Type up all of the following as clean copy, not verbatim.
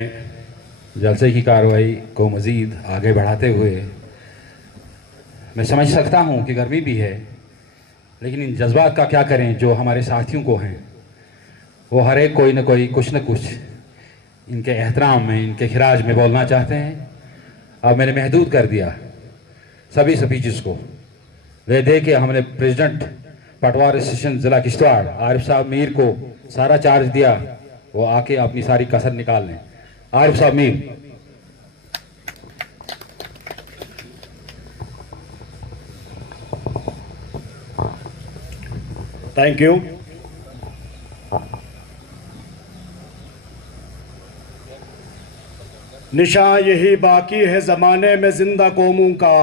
जलसे की कार्रवाई को मज़ीद आगे बढ़ाते हुए मैं समझ सकता हूँ कि गर्मी भी है, लेकिन इन जज्बात का क्या करें जो हमारे साथियों को हैं। वो हर एक कोई न कोई कुछ न कुछ इनके एहतराम में, इनके खिराज में बोलना चाहते हैं। अब मैंने महदूद कर दिया सभी स्पीचेस को। वे दे के हमने प्रेसिडेंट पटवार एसोसिएशन ज़िला किश्तवाड़ आरिफ साहब मीर को सारा चार्ज दिया, वो आके अपनी सारी कसर निकाल लें। आरिफ साहब मीर। Thank you. निशान यही बाकी है ज़माने में जिंदा कौमों का।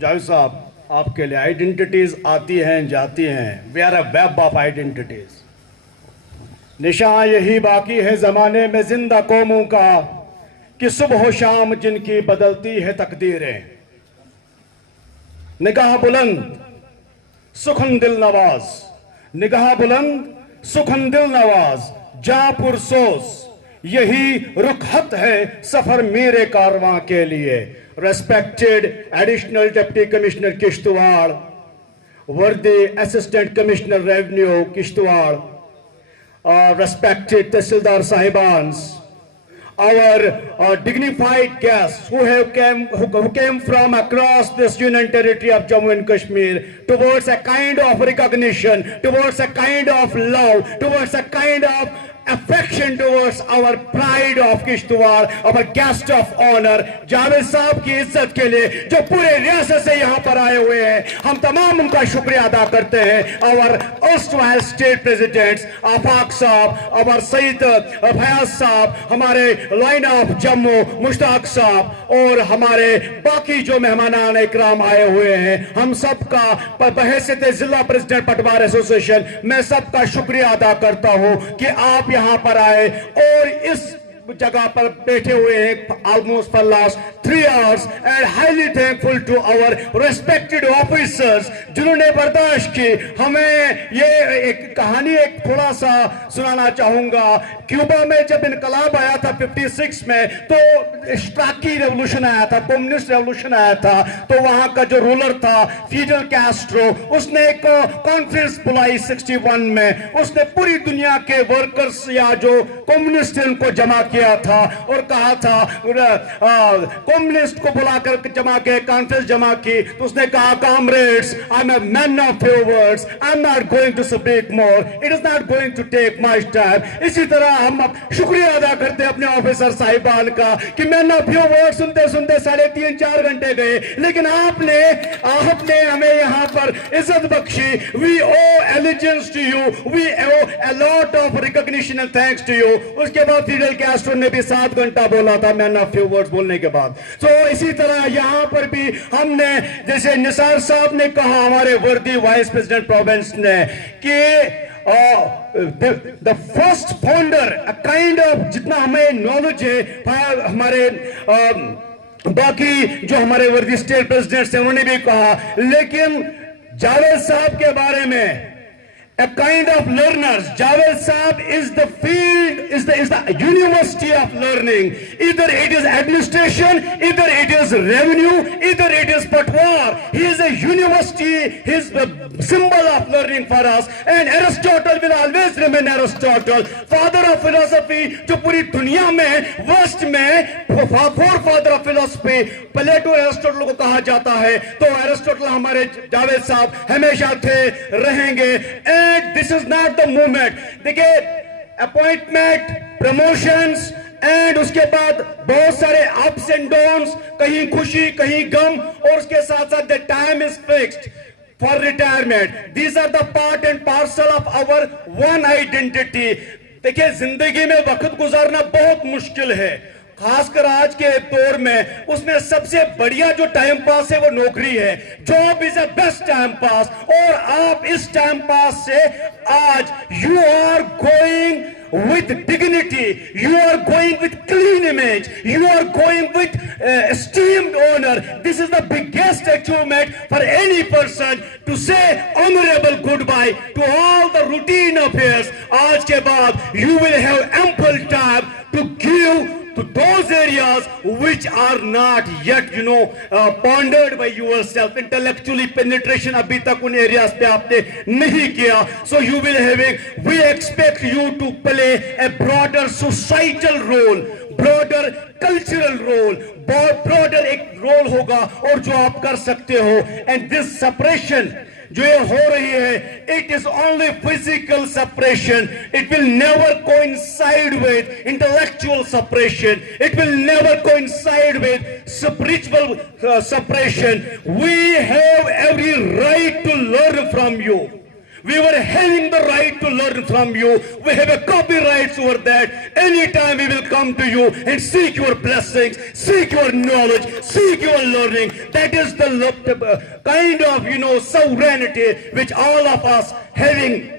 जावेद साहब, आपके लिए आइडेंटिटीज आती हैं जाती हैं। We are a web of identities. निशान यही बाकी है ज़माने में जिंदा कौमों का कि सुबह शाम जिनकी बदलती है तकदीरें। निगाह बुलंद सुखन दिल नवाज, निगाह बुलंद सुखन दिल नवाज, जा पुरसोस यही रुखहत है सफर मेरे कारवां के लिए। Respected additional deputy commissioner Kishtwar, वर्दी assistant commissioner revenue Kishtwar, respected Tehsildar Sahibans, our dignified guests who came from across this union territory of Jammu and Kashmir towards a kind of recognition, towards a kind of love, towards a kind of affection towards our pride of Kishtwar, our guest of honor, Javed साहब की इज्जत के लिए जो पूरे रियासत से यहाँ पर आए हुए हैं, हम तमाम उनका शुक्रिया अदा करते हैं। our erstwhile state presidents, आफाक साहब, our सईद फयाज साहब, हमारे लाइन ऑफ जम्मू मुश्ताक साहब और हमारे बाकी जो मेहमान इकराम आए हुए हैं, हम सबका बहैसियत जिला प्रेसिडेंट पटवार एसोसिएशन मैं सबका शुक्रिया अदा करता हूँ कि आप यहां पर आए और इस जगह पर बैठे हुए हैं almost for last 3 hours and highly thankful to our respected officers जिन्होंने बर्दाश्त की। हमें ये एक कहानी एक थोड़ा सा सुनाना चाहूंगा। क्यूबा में जब इनकलाब आया था 56 में, तो स्ट्राकी रेवोल्यूशन आया था, कम्युनिस्ट रेवोल्यूशन आया था, तो वहां का जो रूलर था फिडेल कैस्ट्रो, उसने एक कॉन्फ्रेंस बुलाई 61 में। उसने पूरी दुनिया के वर्कर्स या जो कम्युनिस्ट उनको जमा किया था और कहा था, कम्युनिस्ट को बुलाकर जमा के कॉन्फ्रेंस जमा की, तो उसने कहा, comrades, I am a man of few words, I am not going to speak more, it is not going to take much time. इसी तरह हम शुक्रिया अदा करते हैं अपने ऑफिसर साहिबान का कि मैन ऑफ फ्यू वर्ड्स सुनते सुनते 3.5-4 घंटे गए, लेकिन आपने हमें यहाँ पर इज्जत बख्शी। We owe allegiance to you, we owe a lot of recognition and thanks to you. उसके बाद फिडेल कैस्ट्रो ने भी 7 घंटा बोला था मैन ऑफ फ्यू वर्ड्स बोलने के बाद। तो इसी तरह यहां पर भी हमने, जैसे निसार साहब ने कहा, हमारे वर्दी वाइस प्रेसिडेंट प्रोविंस ने, कि the first founder kind of, जितना हमें नॉलेज है, हमारे बाकी जो हमारे वर्दी स्टेट प्रेसिडेंट्स हैं उन्होंने भी कहा, लेकिन जावेद साहब के बारे में a kind of learners, Javed Saab is the field, is the university of learning. Either it is administration, either it is revenue, either it is patwar. He is a university, he is the symbol of learning for us. And Aristotle will always remain Aristotle, father of philosophy, जो पूरी दुनिया में west में forefather of philosophy Plato Aristotle को कहा जाता है। तो एरिस्टोटल हमारे जावेद साहब हमेशा थे, रहेंगे। This is not the movement. देखिए, अपॉइंटमेंट, प्रमोशंस एंड उसके बाद बहुत सारे अप्स एंड डाउन्स, कहीं खुशी कहीं गम, और उसके साथ साथ the time is fixed for retirement. These are the part and parcel of our one identity. देखिए, जिंदगी में वक्त गुजारना बहुत मुश्किल है, खासकर आज के दौर में। उसमें सबसे बढ़िया जो टाइम पास है वो नौकरी है। Job is a best time pass, और आप इस टाइम पास से आज you are going with dignity, you are going with clean image, you are going with esteemed honor. This is the biggest achievement for any person, to say honorable goodbye to all the routine affairs. आज के बाद you will have ample time to give to those areas which are not yet, pondered by yourself. Intellectually penetration abhi tak un areas pe aapne nahi kiya. So you will we expect you to play a broader societal role, broader cultural role, broader एक role होगा और जो आप कर सकते हो. And this separation जो ये हो रही है, it is only physical separation. It will never coincide with intellectual separation. It will never coincide with spiritual separation. We have every right to learn from you. We were having the right to learn from you. We have a copyright over that. Anytime we will come to you and seek your blessings, seek your knowledge, seek your learning. That is the kind of, sovereignty which all of us having.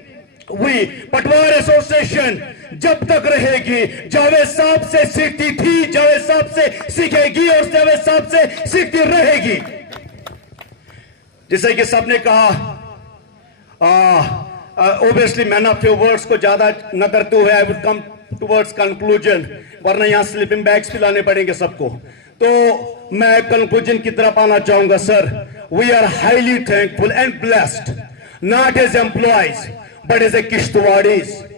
We, पटवार association जब तक रहेगी, जावेद साहब से सीखती थी, जावेद साहब से सीखेगी और जावेद साहब से सीखती रहेगी. जैसे कि सबने कहा, obviously मैंने few words को ज्यादा न करते हुए I would come towards conclusion, वरना यहाँ sleeping bags भी लाने पड़ेंगे सबको. तो मैं conclusion की तरफ आना चाहूंगा. Sir, we are highly thankful and blessed, not as employees but as a Kishtwadis,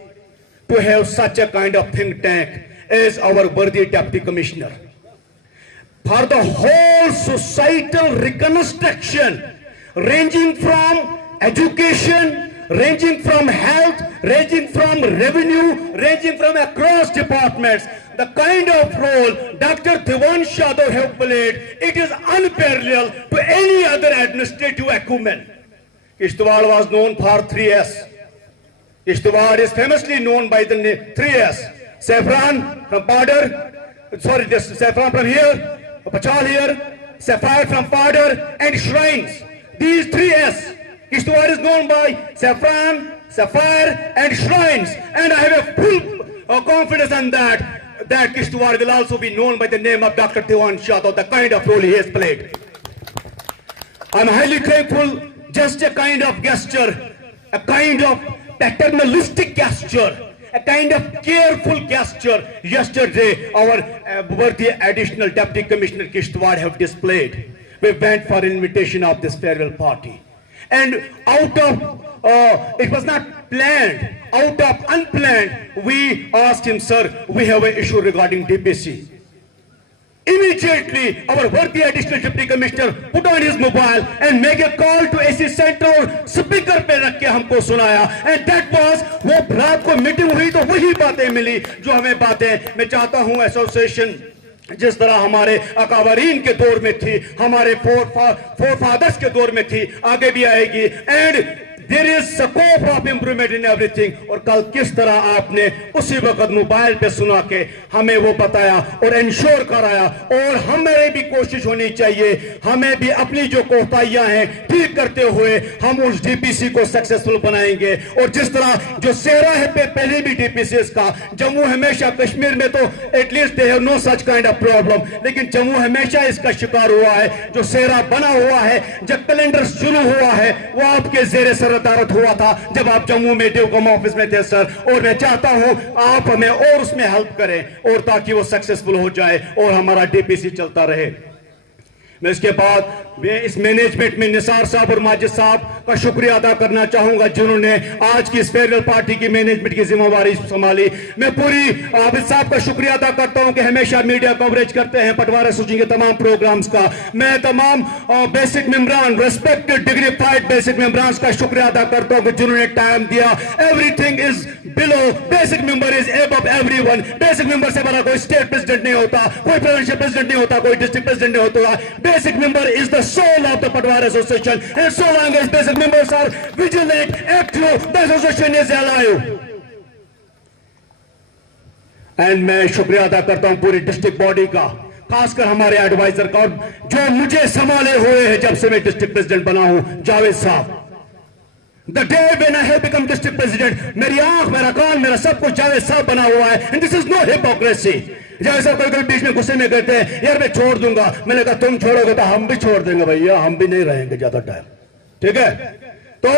to have such a kind of think tank as our worthy Deputy Commissioner. For the whole societal reconstruction, ranging from education, ranging from health, ranging from revenue, ranging from across departments, the kind of role Dr. Dewan Shadov have played, it is unparalleled to any other administrative acumen. Kishtwad was known for 3S. Kishtwad is famously known by the name 3S. Saffron from border, saffron from here, Pachal here, sapphire from border, and shrines. These 3S. Kishtwad is known by saffron, sapphire, and shrines, and I have a full confidence in that Kishtwad will also be known by the name of Dr. Dewan Shadov, the kind of role he has played. I'm highly thankful. Just a kind of gesture, a kind of paternalistic gesture, a kind of careful gesture. Yesterday, our worthy additional Deputy Commissioner Kishtwad have displayed. We went for invitation of this farewell party. And out of, it was not planned, out of unplanned, we asked him, sir, we have an issue regarding DPC. Immediately, our worthy additional Deputy Commissioner put on his mobile and make a call to AC Center, speaker पे रख के हमको सुनाया. And that was, वो रात को meeting हुई तो वही बातें मिली जो हमें बातें. मैं चाहता हूँ एसोसिएशन जिस तरह हमारे अकाबरीन के दौर में थी, हमारे फोर फादर्स के दौर में थी, आगे भी आएगी. And there is scope of improvement in everything. और कल किस तरह आपने उसी वक्त मोबाइल पे सुना के हमें वो बताया और इंश्योर कराया. और हमें भी कोशिश होनी चाहिए, हमें भी अपनी जो कोताहियां हैं ठीक करते हुए हम उस डीपीसी को सक्सेसफुल बनाएंगे. और जिस तरह जो सेहरा है पहले भी डीपीसी का, जम्मू हमेशा, कश्मीर में तो at least they have no such kind of problem, लेकिन जम्मू हमेशा इसका शिकार हुआ है. जो सेहरा बना हुआ है, जब कैलेंडर शुरू हुआ है, वो आपके जेर सरदारत हुआ था जब आप जम्मू में डिवकॉम ऑफिस में थे सर. और मैं चाहता हूं आप हमें और उसमें हेल्प करें और ताकि वो सक्सेसफुल हो जाए और हमारा डीपीसी चलता रहे. मैं इसके बाद इस मैनेजमेंट में निसार साहब और माजिद साहब का शुक्रिया अदा करना चाहूंगा जिन्होंने आज की इस फेयरवेल पार्टी की मैनेजमेंट की जिम्मेवारी संभाली. मैं पूरी आबिद साहब का शुक्रिया अदा करता हूं कि हमेशा मीडिया कवरेज करते हैं पटवार एसोसिएशन के तमाम प्रोग्राम्स का. मैं तमाम बेसिक मेंबरान, रेस्पेक्टेड डिग्निफाइड बेसिक मेंबरान का शुक्रिया अदा करता हूं कि जिन्होंने टाइम दिया. Everything is below, basic member is above everyone. Basic member से बड़ा कोई स्टेट प्रेसिडेंट नहीं होता, कोई प्रोविंशियल प्रेसिडेंट नहीं होता, कोई डिस्ट्रिक्ट प्रेसिडेंट नहीं होता. Basic member is the soul of the Patwar Association, and so long as basic members are vigilant, active, the association is alive. And मैं शुक्रिया अदा करता हूं पूरी डिस्ट्रिक्ट बॉडी का, खासकर हमारे एडवाइजर का, और जो मुझे संभाले हुए हैं जब से मैं डिस्ट्रिक्ट प्रेसिडेंट बना हूं, जावेद साहब. The day when I have become district president, मेरी आंख, मेरा कान, मेरा सब कुछ जावेद साहब बना हुआ है. And this is no hypocrisy. जैसे सब कोई बीच में गुस्से में कहते हैं यार मैं छोड़ दूंगा, मैंने कहा तुम छोड़ोगे तो हम भी छोड़ देंगे भैया, हम भी नहीं रहेंगे ज्यादा टाइम. ठीक है, तो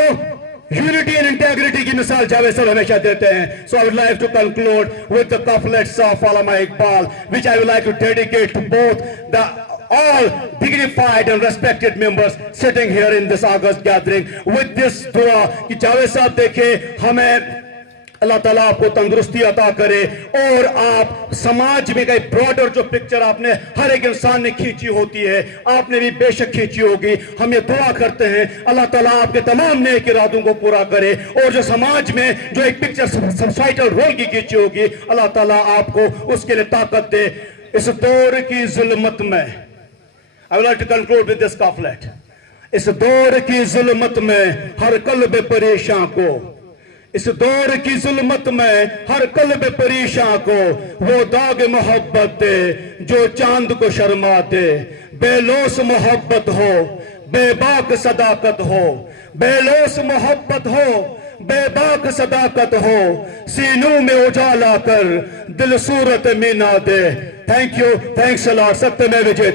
यूनिटी एंड इंटेग्रिटी की मिसाल जावेद साहब हमेशा देते हैं. So I would like to conclude with the couplets of Allama Iqbal, which I would like to dedicate to both the all dignified and respected members sitting here in this August gathering with this dua कि जावेद साहब देखे हमें अल्लाह ताला आपको तंदुरुस्ती अता करे और आप समाज में कई ब्रॉडर जो पिक्चर आपने हर एक इंसान ने खींची होती है आपने भी बेशक खींची होगी. हम ये दुआ करते हैं अल्लाह ताला आपके तमाम नेक इरादों को पूरा करे और जो समाज में जो एक पिक्चर सोसाइटल रोल की खींची होगी अल्लाह ताला आपको उसके लिए ताकत दे. इस दौर की जुल्मत में I would like to conclude with this couplet. इस दौर की जुल्मत में हर कल्ब परेशान को, इस दौर की जुल्मत में हर कल्ब परेशान को वो दाग मोहब्बत दे जो चांद को शर्मा दे. बेलोस मोहब्बत हो बेबाक सदाकत हो, बेलोस मोहब्बत हो बेबाक सदाकत हो, सीनों में उजाला कर दिल सूरत में ना दे. Thank you, thanks a lot. सत्य में विजय.